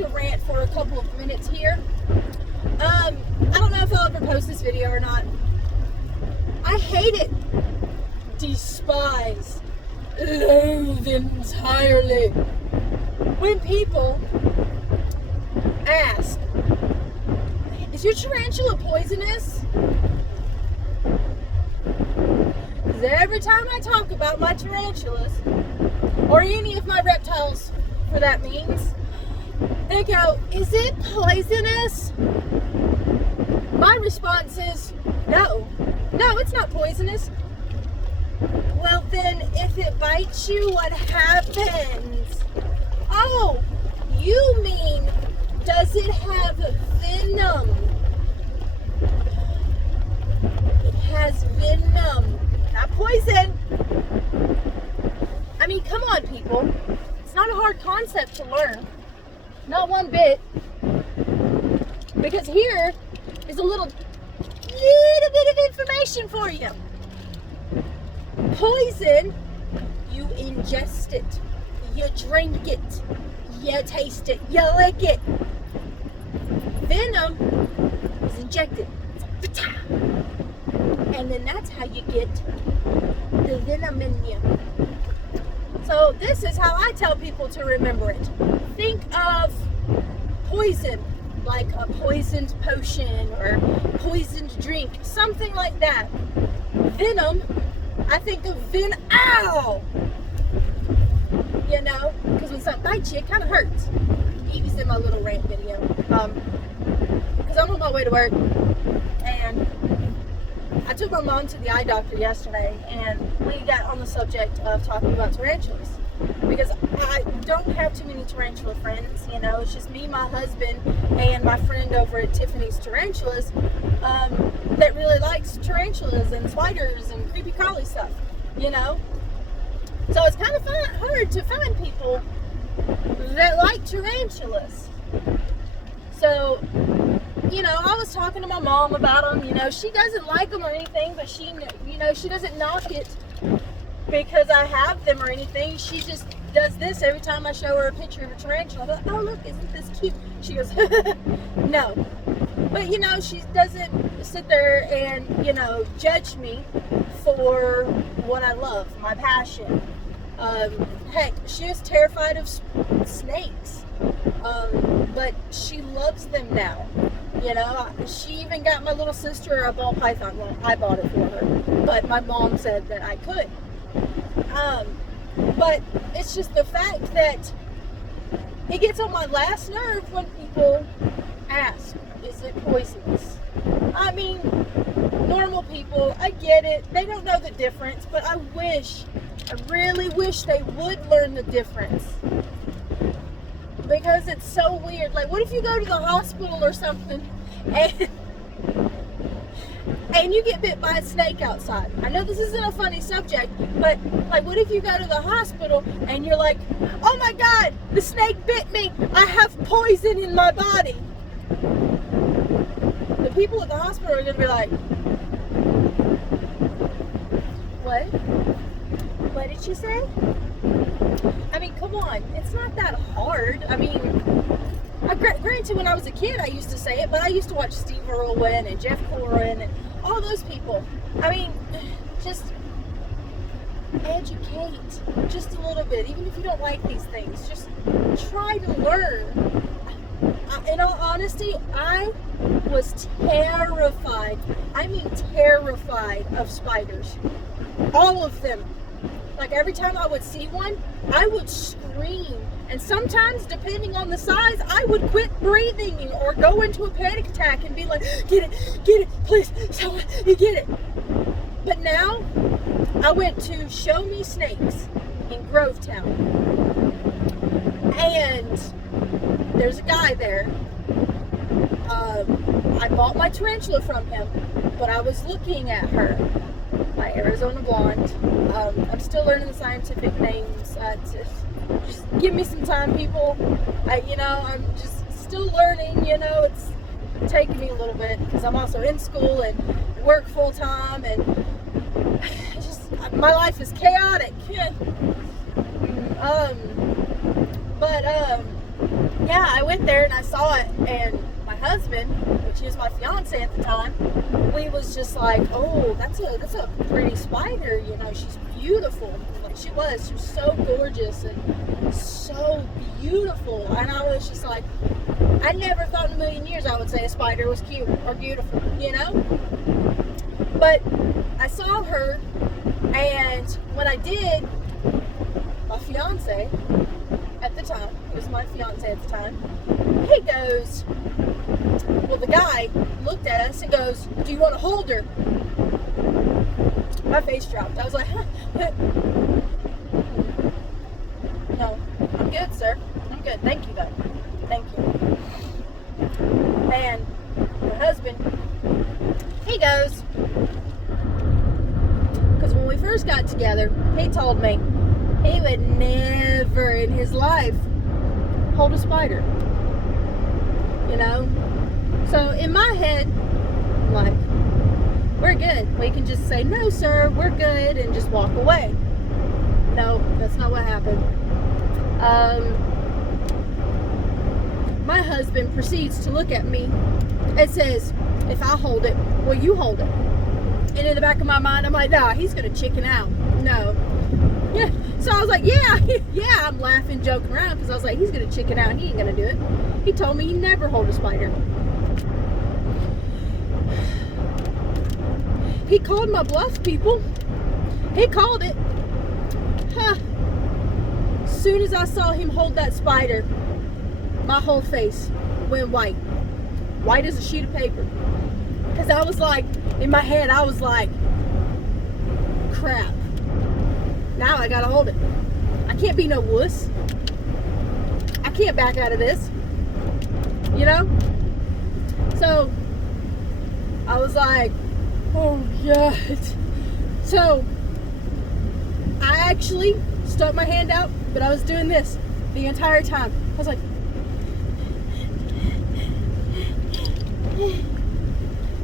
to rant for a couple of minutes here. I don't know if I'll ever post this video or not. I hate it. Despise. Loathe entirely. When people ask, is your tarantula poisonous? Because every time I talk about my tarantulas, or any of my reptiles for that means, they go, is it poisonous? My response is, no. No, it's not poisonous. Well then, if it bites you, what happens? Oh, you mean, does it have venom? It has venom, not poison. I mean, come on, people. It's not a hard concept to learn. Not one bit. Because here is a little bit of information for you. Poison, you ingest it, you drink it, you taste it, you lick it. Venom is injected. And then that's how you get the venom in you. So this is how I tell people to remember it. Think of poison, like a poisoned potion or poisoned drink, something like that. Venom, I think of ow! You know, because when something bites you, it kind of hurts. Evie's in my little rant video. Because I'm on my way to work, and I took my mom to the eye doctor yesterday, and we got on the subject of talking about tarantulas. Because I don't have too many tarantula friends, you know, it's just me, my husband, and my friend over at Tiffany's Tarantulas that really likes tarantulas and spiders and creepy crawly stuff, you know. So it's kind of hard to find people that like tarantulas. So, you know, I was talking to my mom about them. You know, she doesn't like them or anything, but she, you know, she doesn't knock it because I have them or anything. She just does this every time I show her a picture of a tarantula. I'm like, oh, look, isn't this cute? She goes, no. But, you know, she doesn't sit there and, you know, judge me for what I love, my passion. Heck, she was terrified of snakes. But she loves them now. You know, she even got my little sister a ball python. Well, I bought it for her, but my mom said that I could. But it's just the fact that it gets on my last nerve when people ask, is it poisonous? I mean, normal people, I get it. They don't know the difference, but I really wish they would learn the difference. Because it's so weird. Like, what if you go to the hospital or something and you get bit by a snake outside? I know this isn't a funny subject, but like, what if you go to the hospital and you're like, oh my God, the snake bit me. I have poison in my body. The people at the hospital are going to be like, what? What did you say? I mean, come on. It's not that hard. I mean, granted, when I was a kid, I used to say it, but I used to watch Steve Irwin and Jeff Corin and all those people. I mean, just educate just a little bit. Even if you don't like these things, just try to learn. In all honesty, I was terrified. I mean, terrified of spiders. All of them. Like, every time I would see one, I would scream. And sometimes, depending on the size, I would quit breathing or go into a panic attack and be like, get it, please, someone, you get it. But now, I went to Show Me Snakes in Grovetown. And there's a guy there. I bought my tarantula from him, but I was looking at her. My Arizona blonde. I'm still learning the scientific names. Just give me some time, people. You know, I'm just still learning. You know, it's taking me a little bit because I'm also in school and work full time, and just my life is chaotic. yeah, I went there and I saw it, and my husband, which is my fiance at the time, we was just like, oh, that's a pretty spider, you know, she's beautiful. Like she was so gorgeous and so beautiful. And I was just like, I never thought in a million years I would say a spider was cute or beautiful, you know? But I saw her, and when I did, my fiance at the time, he was my fiance at the time, he goes, well, the guy looked at us and goes, do you want to hold her? My face dropped. I was like, no, I'm good, sir. I'm good. Thank you, though. Thank you. And my husband, he goes, because when we first got together, he told me he would never in his life hold a spider. You know? So in my head, I'm like, we're good. We can just say, no, sir, we're good, and just walk away. No, that's not what happened. My husband proceeds to look at me and says, if I hold it, will you hold it? And in the back of my mind, I'm like, nah, he's going to chicken out. No. Yeah. So I was like, yeah, I'm laughing, joking around, because I was like, he's going to chicken out. He ain't going to do it. He told me he never hold a spider. He called my bluff, people. He called it. Huh. As soon as I saw him hold that spider, my whole face went white. White as a sheet of paper. Because I was like, in my head, I was like, crap. Now I gotta hold it. I can't be no wuss. I can't back out of this. You know? So, I was like, oh God. So, I actually stuck my hand out, but I was doing this the entire time. I was like,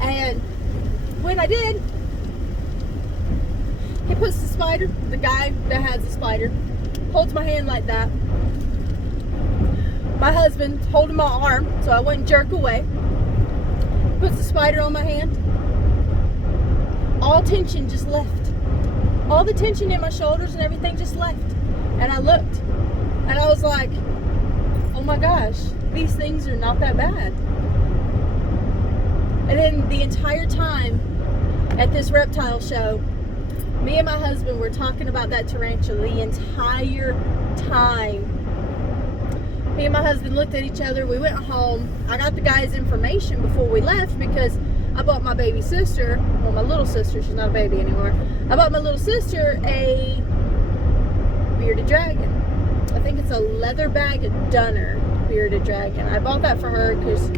and when I did, he puts the spider, the guy that has the spider, holds my hand like that. My husband holding my arm so I wouldn't jerk away. Puts the spider on my hand. All tension just left. All the tension in my shoulders and everything just left. And I looked, and I was like, oh my gosh, these things are not that bad. And then the entire time at this reptile show, me and my husband were talking about that tarantula the entire time. Me and my husband looked at each other. We went home. I got the guy's information before we left because I bought my baby sister, well, my little sister, she's not a baby anymore. I bought my little sister a bearded dragon. I think it's a leatherback Dunner bearded dragon. I bought that for her because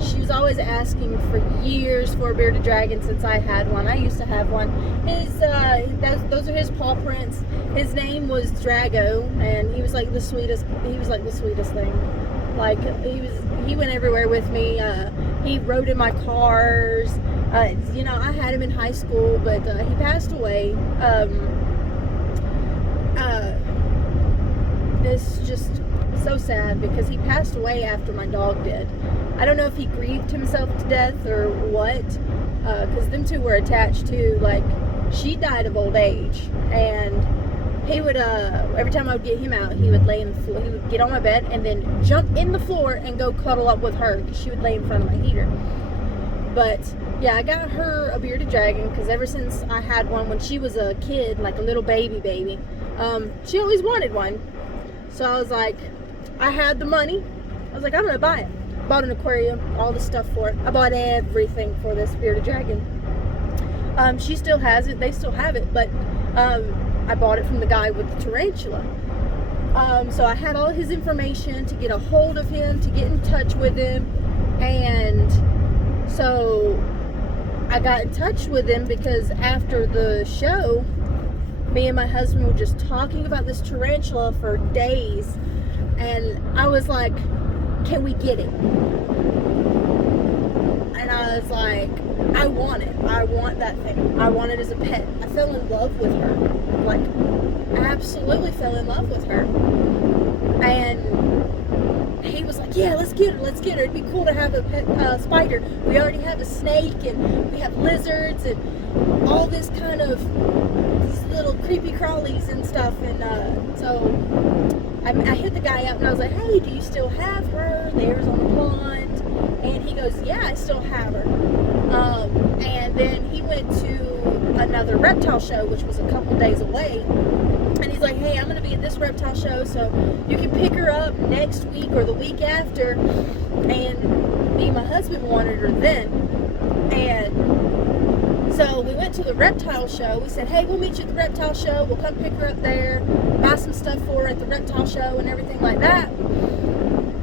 she was always asking for years for a bearded dragon since I had one. I used to have one. Those are his paw prints. His name was Drago, and he was like the sweetest. He was like the sweetest thing. Like he went everywhere with me. He rode in my cars. You know, I had him in high school, but he passed away. It's just so sad because he passed away after my dog did. I don't know if he grieved himself to death or what, because them two were attached too. Like, she died of old age, and he would, every time I would get him out, he would lay in the floor. He would get on my bed and then jump in the floor and go cuddle up with her because she would lay in front of my heater. But yeah, I got her a bearded dragon because ever since I had one when she was a kid, like a little baby, she always wanted one. So I was like, I had the money. I was like, I'm gonna buy it. Bought an aquarium, all the stuff for it. I bought everything for this bearded dragon. She still has it. They still have it, but I bought it from the guy with the tarantula. So I had all his information to get a hold of him, to get in touch with him, and so I got in touch with him because after the show, me and my husband were just talking about this tarantula for days, and I was like, can we get it? And I was like, I want it. I want that thing. I want it as a pet. I fell in love with her. Like, absolutely fell in love with her. And he was like, like, yeah, let's get her. It'd be cool to have a pet spider. We already have a snake, and we have lizards, and all this kind of these little creepy crawlies and stuff. And so I hit the guy up, and I was like, hey, do you still have her? The Arizona blonde. And he goes, yeah, I still have her. And then he went to another reptile show, which was a couple days away. And he's like, hey, I'm going to be at this reptile show, so you can pick her up next week or the week after. And me and my husband wanted her then. And so we went to the reptile show. We said, hey, we'll meet you at the reptile show. We'll come pick her up there, buy some stuff for her at the reptile show and everything like that.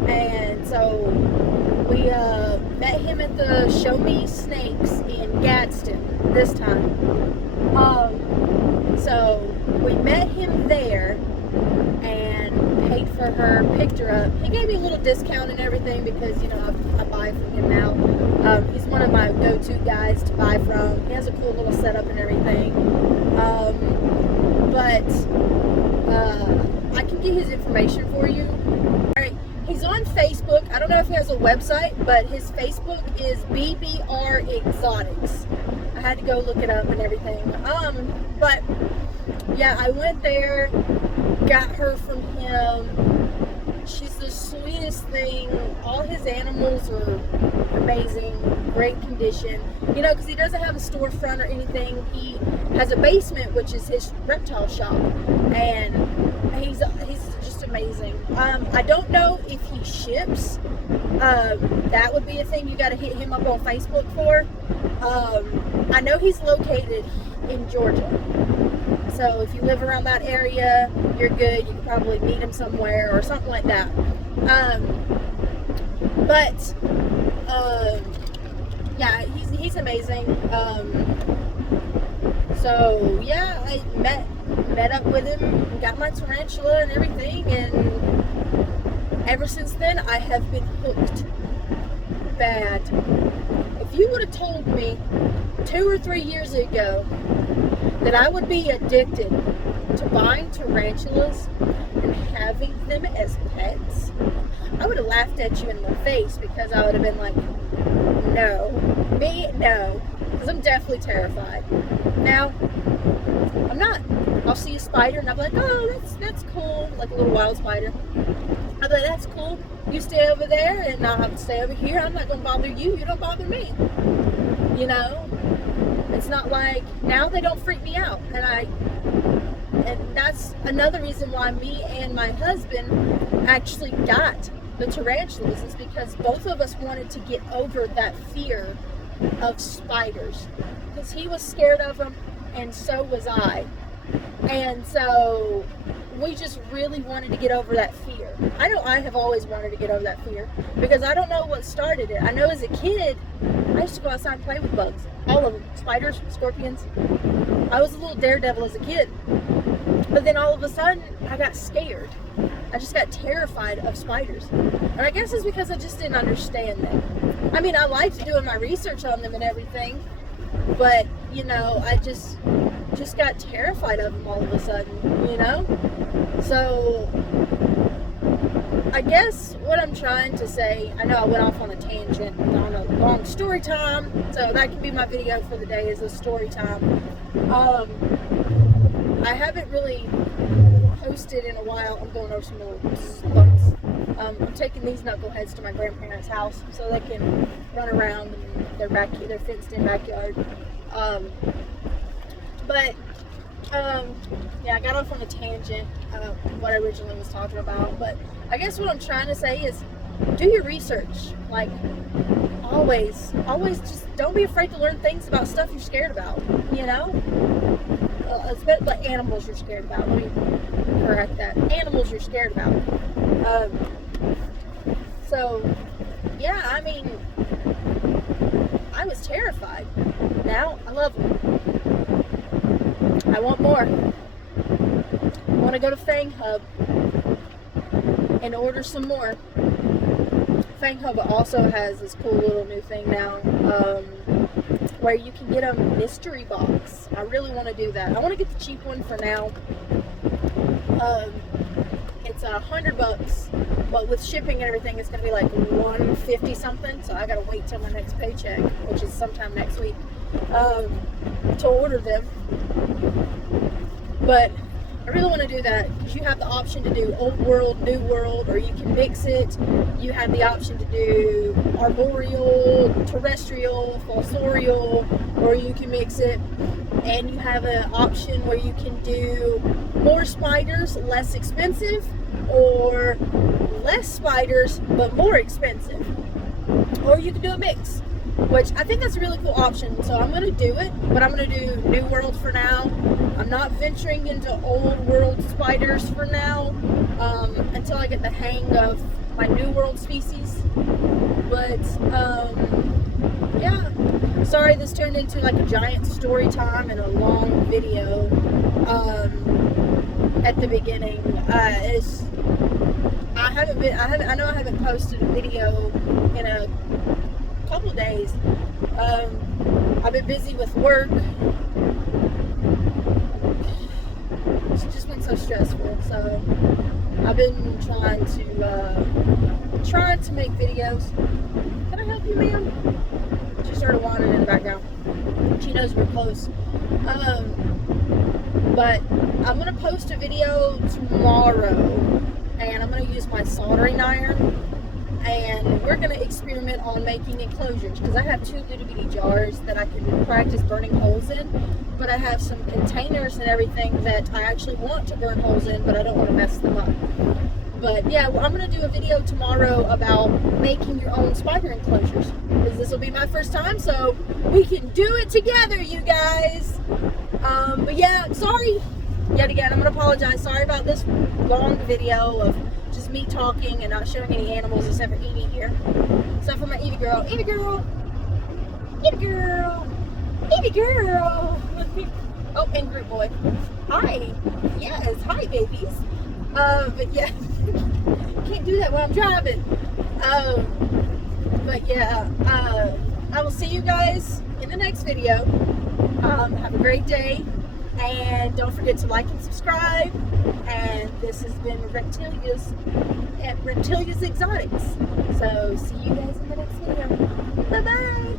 And so we met him at the Show Me Snakes in Gadsden this time. So we met him there and paid for her, picked her up. He gave me a little discount and everything because, you know, I buy from him now. He's one of my go-to guys to buy from. He has a cool little setup and everything. But I can get his information for you. Alright, he's on Facebook. I don't know if he has a website, but his Facebook is BBR Exotics. I had to go look it up and everything. But yeah, I went there, got her from him. She's the sweetest thing. All his animals are amazing, great condition. You know, because he doesn't have a storefront or anything. He has a basement, which is his reptile shop, and he's just amazing. I don't know if he ships. That would be a thing you got to hit him up on Facebook for. I know he's located in Georgia. So if you live around that area, you're good. You can probably meet him somewhere or something like that. Yeah, he's amazing. So yeah, I met up with him, got my tarantula and everything, and ever since then I have been hooked bad. If you would have told me 2 or 3 years ago that I would be addicted to buying tarantulas and having them as pets, I would have laughed at you in the face, because I would have been like, no, because I'm definitely terrified. Now, I'm not. I'll see a spider and I'll be like, oh, that's cool, like a little wild spider. I'll be like, that's cool. You stay over there and I'll have to stay over here. I'm not going to bother you. You don't bother me. You know? It's not like, now they don't freak me out. And that's another reason why me and my husband actually got the tarantulas, is because both of us wanted to get over that fear of spiders. Because he was scared of them, and so was I. And so we just really wanted to get over that fear. I know I have always wanted to get over that fear, because I don't know what started it. I know as a kid, I used to go outside and play with bugs. All of them. Spiders, scorpions. I was a little daredevil as a kid. But then all of a sudden, I got scared. I just got terrified of spiders. And I guess it's because I just didn't understand them. I mean, I liked doing my research on them and everything, but, you know, I just got terrified of them all of a sudden, you know? So, I guess what I'm trying to say, I know I went off on a tangent on a long story time, so that can be my video for the day, is a story time. I haven't really posted in a while. I'm going over some little spunks. I'm taking these knuckleheads to my grandparents' house so they can run around in their fenced-in backyard. Yeah, I got off on a tangent of what I originally was talking about, but I guess what I'm trying to say is, do your research. Like, always just don't be afraid to learn things about stuff you're scared about, you know? Especially like animals you're scared about. Let me correct that. Animals you're scared about. So, yeah, I mean, I was terrified. Now, I love them. I want more. I want to go to Fang Hub and order some more. Fang Hub also has this cool little new thing now, where you can get a mystery box. I really want to do that. I want to get the cheap one for now. it's $100, but with shipping and everything, it's gonna be like $150 something. So I gotta wait till my next paycheck, which is sometime next week, to order them. But I really want to do that because you have the option to do old world, new world, or you can mix it. You have the option to do arboreal, terrestrial, fossorial, or you can mix it. And you have an option where you can do more spiders, less expensive, or less spiders, but more expensive. Or you can do a mix, which I think that's a really cool option. So I'm going to do it, but I'm going to do New World for now. I'm not venturing into Old World spiders for now, until I get the hang of my New World species. But, yeah. Sorry this turned into like a giant story time and a long video, at the beginning. I know I haven't posted a video in a couple days. I've been busy with work. It's just been so stressful. So I've been trying to make videos. Can I help you, ma'am? She started whining in the background. She knows we're close. But I'm gonna post a video tomorrow, and I'm gonna use my soldering iron. And we're going to experiment on making enclosures, because I have 2 little bitty jars that I can practice burning holes in, but I have some containers and everything that I actually want to burn holes in, but I don't want to mess them up. But yeah, well, I'm going to do a video tomorrow about making your own spider enclosures, because this will be my first time, so we can do it together, you guys. But yeah, sorry yet again, I'm going to apologize. Sorry about this long video of just me talking and not showing any animals except for Evie here. Except for my Evie girl. Evie girl! Evie girl! Evie girl! Oh, and Group Boy. Hi! Yes, hi babies. But yeah, can't do that while I'm driving. But yeah, I will see you guys in the next video. Have a great day. And don't forget to like and subscribe. And this has been Reptilia's at Reptilia's Exotics. So see you guys in the next video. Bye bye.